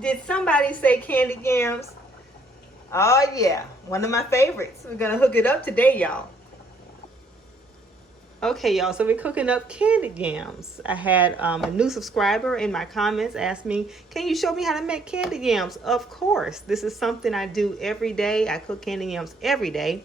Did somebody say candied yams? Oh yeah, one of my favorites. We're gonna hook it up today, y'all. Okay, y'all, so we're cooking up candied yams. I had a new subscriber in my comments ask me, can you show me how to make candied yams? Of course, this is something I do every day. I cook candied yams every day,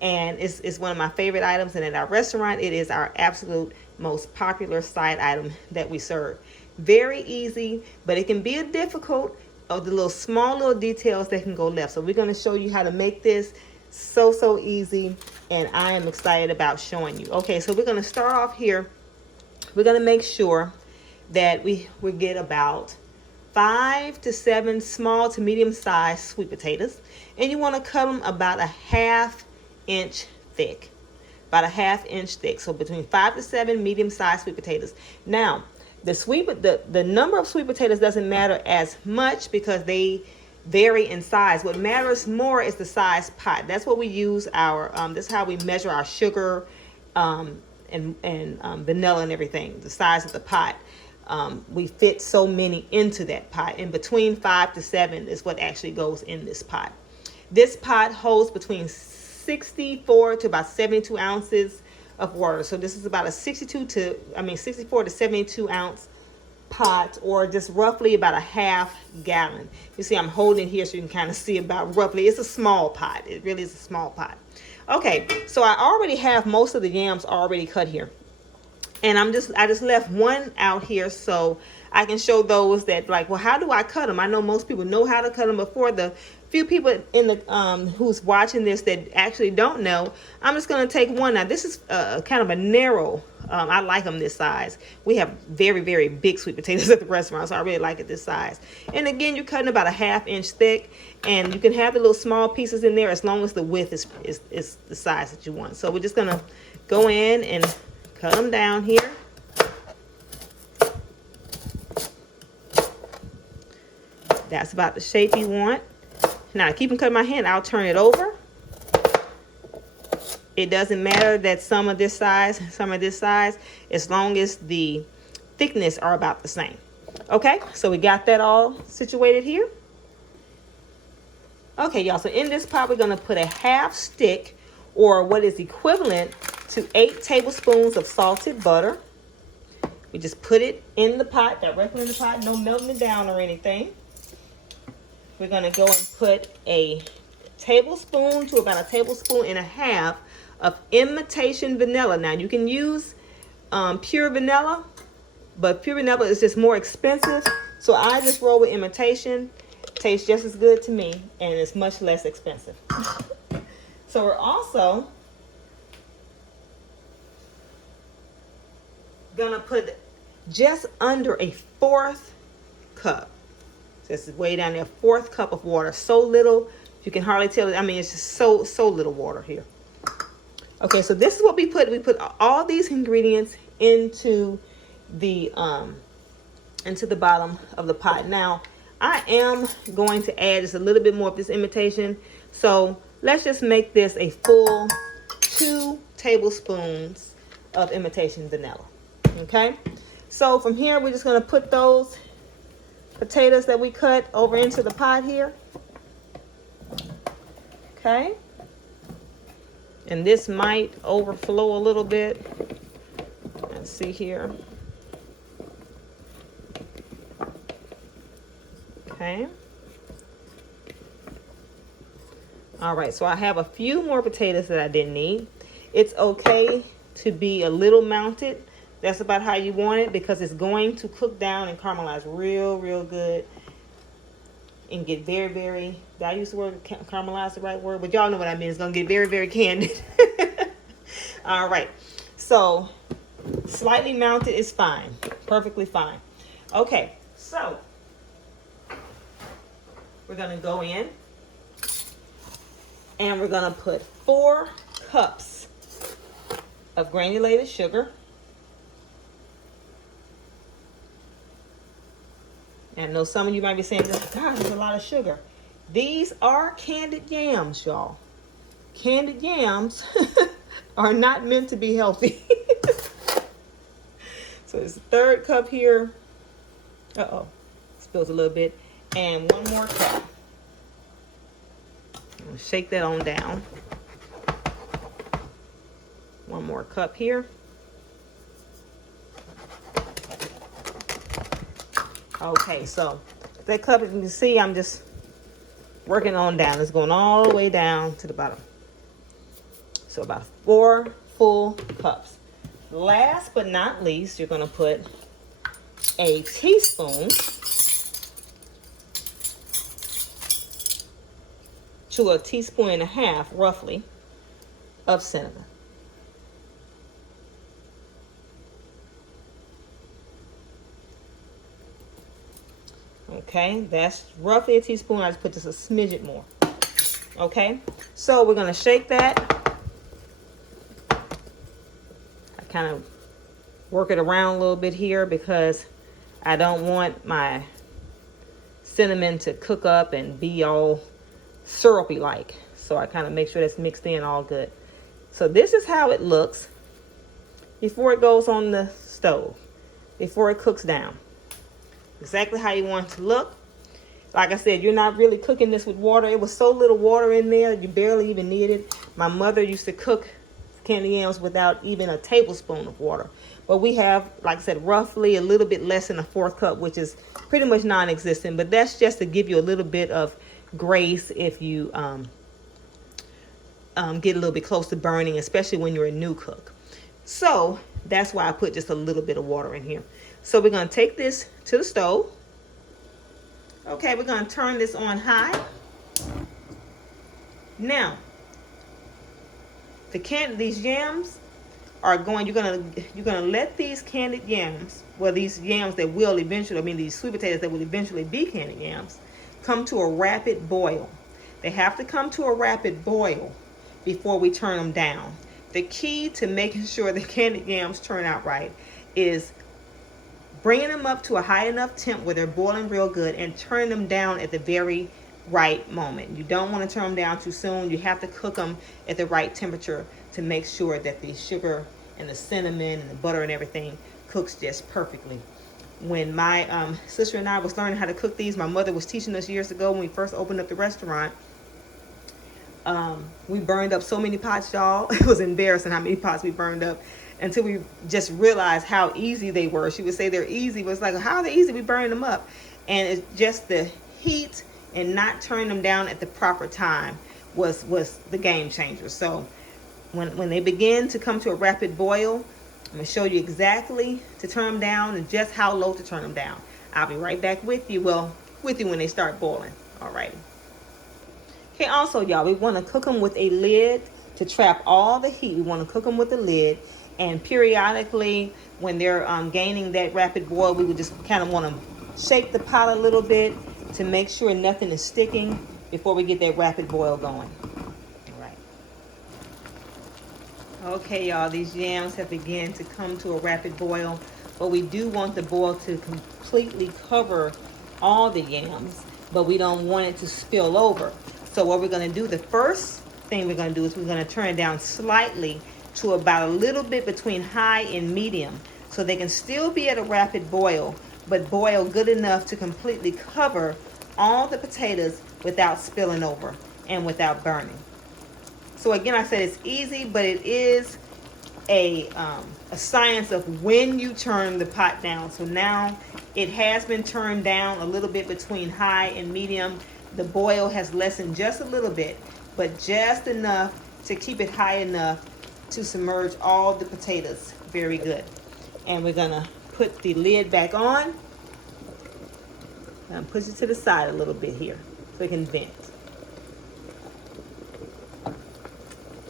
and it's one of my favorite items, and at our restaurant, it is our absolute most popular side item that we serve. Very easy, but it can be a difficult of the little small little details that can go left. So we're going to show you how to make this so easy, and I am excited about showing you. Okay, so we're going to start off here. We're going to make sure that we get about 5 to 7 small to medium sized sweet potatoes, and you want to cut them about a ½ inch thick, about a ½ inch thick. So between 5 to 7 medium sized sweet potatoes. Now the number of sweet potatoes doesn't matter as much because they vary in size. What matters more is the size pot. That's what we use our that's how we measure our sugar and vanilla and everything, the size of the pot. We fit so many into that pot, and between 5 to 7 is what actually goes in this pot. This pot holds between 64 to about 72 ounces of water. So this is about a 64 to 72 ounce pot, or just roughly about a ½ gallon. You see I'm holding it here so you can kind of see about roughly. It's a small pot. It really is a small pot. Okay, so I already have most of the yams already cut here, and I just left one out here so I can show those that like, well, how do I cut them? I know most people know how to cut them, but for the few people in the who's watching this that actually don't know, I'm just going to take one. Now this is kind of a narrow, I like them this size. We have very big sweet potatoes at the restaurant, so I really like it this size. And again, you're cutting about a ½ inch thick, and you can have the little small pieces in there as long as the width is the size that you want. So we're just going to go in and cut them down here. That's about the shape you want. Now, keep them cut in my hand. I'll turn it over. It doesn't matter that some of this size, as long as the thickness are about the same. Okay, so we got that all situated here. Okay, y'all, so in this pot, we're going to put a ½ stick, or what is equivalent to 8 tablespoons of salted butter. We just put it in the pot, directly in the pot, no melting it down or anything. We're going to go and put a tablespoon to about a tablespoon and a half of imitation vanilla. Now, you can use pure vanilla, but pure vanilla is just more expensive. So I just roll with imitation. Tastes just as good to me, and it's much less expensive. So we're also going to put just under a 1/4 cup. This is way down there, 1/4 cup of water. So little, you can hardly tell it. I mean, it's just so little water here. Okay, so this is what we put. We put all these ingredients into the bottom of the pot. Now, I am going to add just a little bit more of this imitation. So let's just make this a full 2 tablespoons of imitation vanilla. Okay, so from here, we're just going to put those potatoes that we cut over into the pot here. Okay, and this might overflow a little bit. Let's see here. Okay, all right, so I have a few more potatoes that I didn't need. It's okay to be a little mounted. That's about how you want it, because it's going to cook down and caramelize real good and get very, did I use the word caramelize the right word? But y'all know what I mean. It's going to get very candied. All right. So slightly mounted is fine. Perfectly fine. Okay. So we're going to go in and we're going to put 4 cups of granulated sugar. And I know some of you might be saying, gosh, there's a lot of sugar. These are candied yams, y'all. Candied yams are not meant to be healthy. So it's a 1/3 cup here. Uh-oh, spills a little bit. And 1 more cup. Shake that on down. 1 more cup here. Okay, so that cup, as you can see, I'm just working on down. It's going all the way down to the bottom. So about 4 full cups. Last but not least, you're going to put a teaspoon to a teaspoon and a half, roughly, of cinnamon. Okay, that's roughly a teaspoon. I just put just a smidget more. Okay, so we're going to shake that. I kind of work it around a little bit here because I don't want my cinnamon to cook up and be all syrupy like. So I kind of make sure that's mixed in all good. So this is how it looks before it goes on the stove, before it cooks down. Exactly how you want it to look. Like I said, you're not really cooking this with water. It was so little water in there, you barely even need it. My mother used to cook candy yams without even a tablespoon of water. But we have, like I said, roughly a little bit less than a 4th cup, which is pretty much non-existent. But that's just to give you a little bit of grace if you get a little bit close to burning, especially when you're a new cook. So that's why I put just a little bit of water in here. So we're going to take this to the stove. Okay, we're going to turn this on high. Now, these yams are going, you're gonna let these candied yams, well, these yams that will eventually, these sweet potatoes that will eventually be candied yams, come to a rapid boil. They have to come to a rapid boil before we turn them down. The key to making sure the candied yams turn out right is bringing them up to a high enough temp where they're boiling real good and turning them down at the very right moment. You don't want to turn them down too soon. You have to cook them at the right temperature to make sure that the sugar and the cinnamon and the butter and everything cooks just perfectly. When my sister and I was learning how to cook these, my mother was teaching us years ago when we first opened up the restaurant. We burned up so many pots, y'all. It was embarrassing how many pots we burned up until we just realized how easy they were. She would say they're easy, but it's like, how are they easy? We burned them up. And it's just the heat and not turning them down at the proper time was the game changer. So when they begin to come to a rapid boil, I'm going to show you exactly to turn them down and just how low to turn them down. I'll be right back with you. Well, with you when they start boiling. All right. Okay, also, y'all, we want to cook them with a lid to trap all the heat. We want to cook them with a lid. And periodically, when they're gaining that rapid boil, we would just kind of want to shake the pot a little bit to make sure nothing is sticking before we get that rapid boil going. All right. Okay, y'all, these yams have begun to come to a rapid boil, but we do want the boil to completely cover all the yams, but we don't want it to spill over. So what we're going to do, the first thing we're going to do is we're going to turn it down slightly to about a little bit between high and medium, so they can still be at a rapid boil, but boil good enough to completely cover all the potatoes without spilling over and without burning. So again, I said it's easy, but it is a science of when you turn the pot down. So now it has been turned down a little bit between high and medium. The boil has lessened just a little bit, but just enough to keep it high enough to submerge all the potatoes very good. And we're gonna put the lid back on and push it to the side a little bit here so it can vent.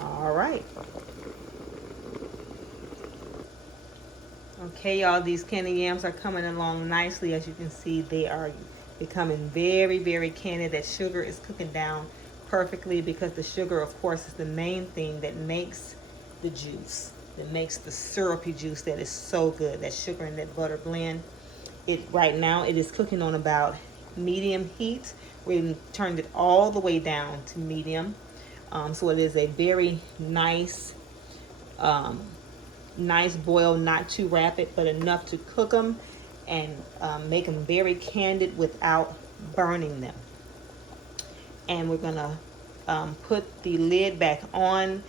All right. Okay, y'all, these candied yams are coming along nicely. As you can see, they are becoming very, very candied. That sugar is cooking down perfectly because the sugar, of course, is the main thing that makes the juice, that makes the syrupy juice that is so good. That sugar and that butter blend. Right now it is cooking on about medium heat. We turned it all the way down to medium, so it is a very nice boil, not too rapid, but enough to cook them and make them very candied without burning them. And we're gonna put the lid back on.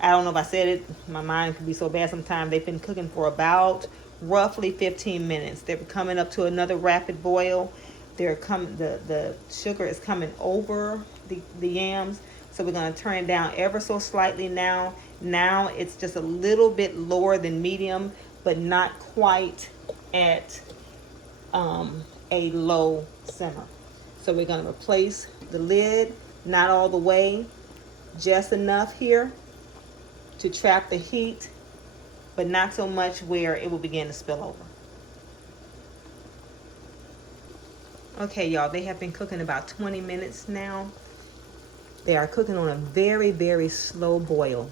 I don't know if I said it, my mind can be so bad sometimes. They've been cooking for about roughly 15 minutes. They're coming up to another rapid boil. The sugar is coming over the yams. So we're gonna turn it down ever so slightly now. Now it's just a little bit lower than medium, but not quite at a low simmer. So we're gonna replace the lid, not all the way, just enough here to trap the heat, but not so much where it will begin to spill over. Okay, y'all, they have been cooking about 20 minutes now. They are cooking on a very, very slow boil.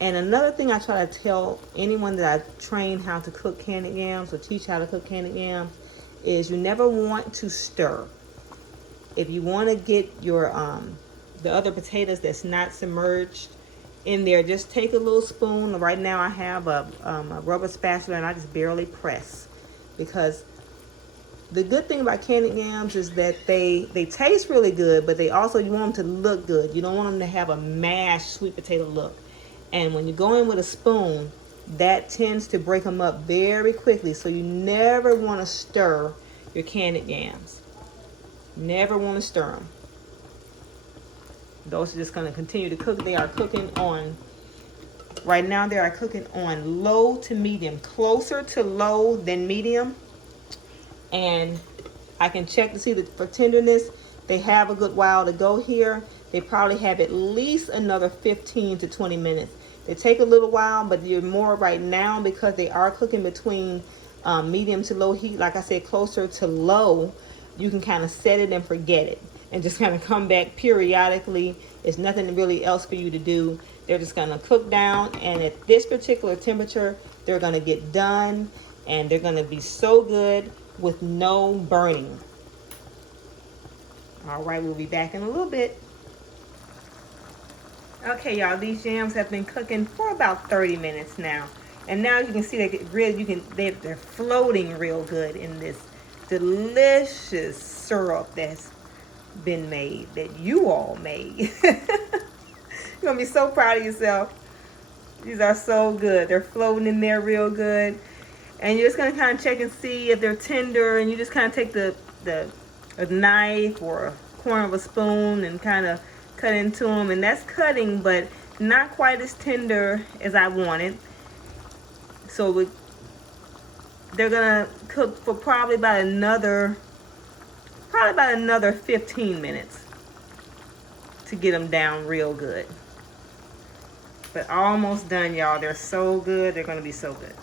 And another thing I try to tell anyone that I train how to cook candied yams or teach how to cook candied yams is you never want to stir. If you want to get your the other potatoes that's not submerged in there, just take a little spoon. Right now I have a rubber spatula and I just barely press, because the good thing about candied yams is that they taste really good, but they also, you want them to look good. You don't want them to have a mashed sweet potato look. And when you go in with a spoon, that tends to break them up very quickly. So you never want to stir your candied yams. Never want to stir them. Those are just going to continue to cook. They are cooking on, right now they are cooking on low to medium, closer to low than medium. And I can check to see that for tenderness, they have a good while to go here. They probably have at least another 15 to 20 minutes. They take a little while, but you're more right now because they are cooking between medium to low heat. Like I said, closer to low, you can kind of set it and forget it and just kind of come back periodically. There's nothing really else for you to do. They're just going to cook down, and at this particular temperature, they're going to get done, and they're going to be so good with no burning. All right, we'll be back in a little bit. Okay, y'all, these yams have been cooking for about 30 minutes now. And now you can see they're floating real good in this delicious syrup that's been made, that you all made. You're gonna be so proud of yourself. These are so good. They're floating in there real good. And you're just gonna kind of check and see if they're tender, and you just kind of take a knife or a corner of a spoon and kind of cut into them, and that's cutting, but not quite as tender as I wanted. So they're gonna cook for probably about another 15 minutes to get them down real good. But almost done, y'all. They're so good. They're gonna be so good.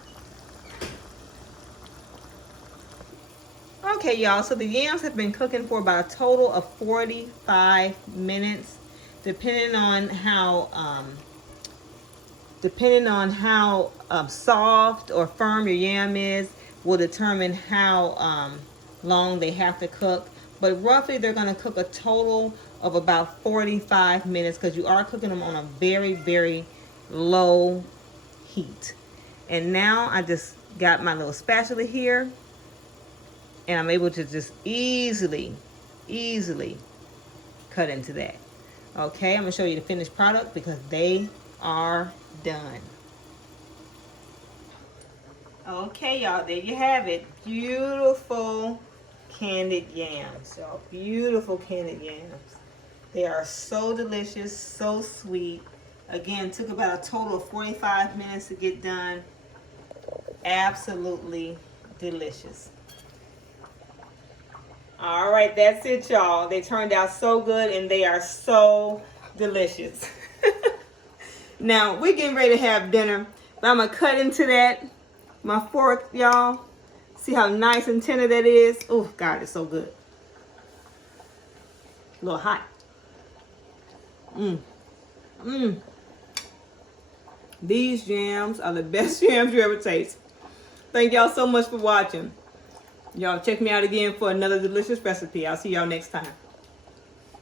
Okay, y'all, so the yams have been cooking for about a total of 45 minutes. Depending on how soft or firm your yam is will determine how long they have to cook. But roughly they're going to cook a total of about 45 minutes because you are cooking them on a very, very low heat. And now I just got my little spatula here, and I'm able to just easily cut into that. Okay, I'm going to show you the finished product because they are done. Okay, y'all, there you have it. Beautiful candied yams, y'all. Beautiful candied yams. They are so delicious, so sweet. Again, took about a total of 45 minutes to get done. Absolutely delicious. All right, that's it, y'all. They turned out so good, and they are so delicious. Now, we're getting ready to have dinner, but I'm going to cut into that, my fork, y'all. See how nice and tender that is? Oh, God, it's so good. A little hot. These yams are the best yams you ever taste. Thank y'all so much for watching. Y'all check me out again for another delicious recipe. I'll see y'all next time.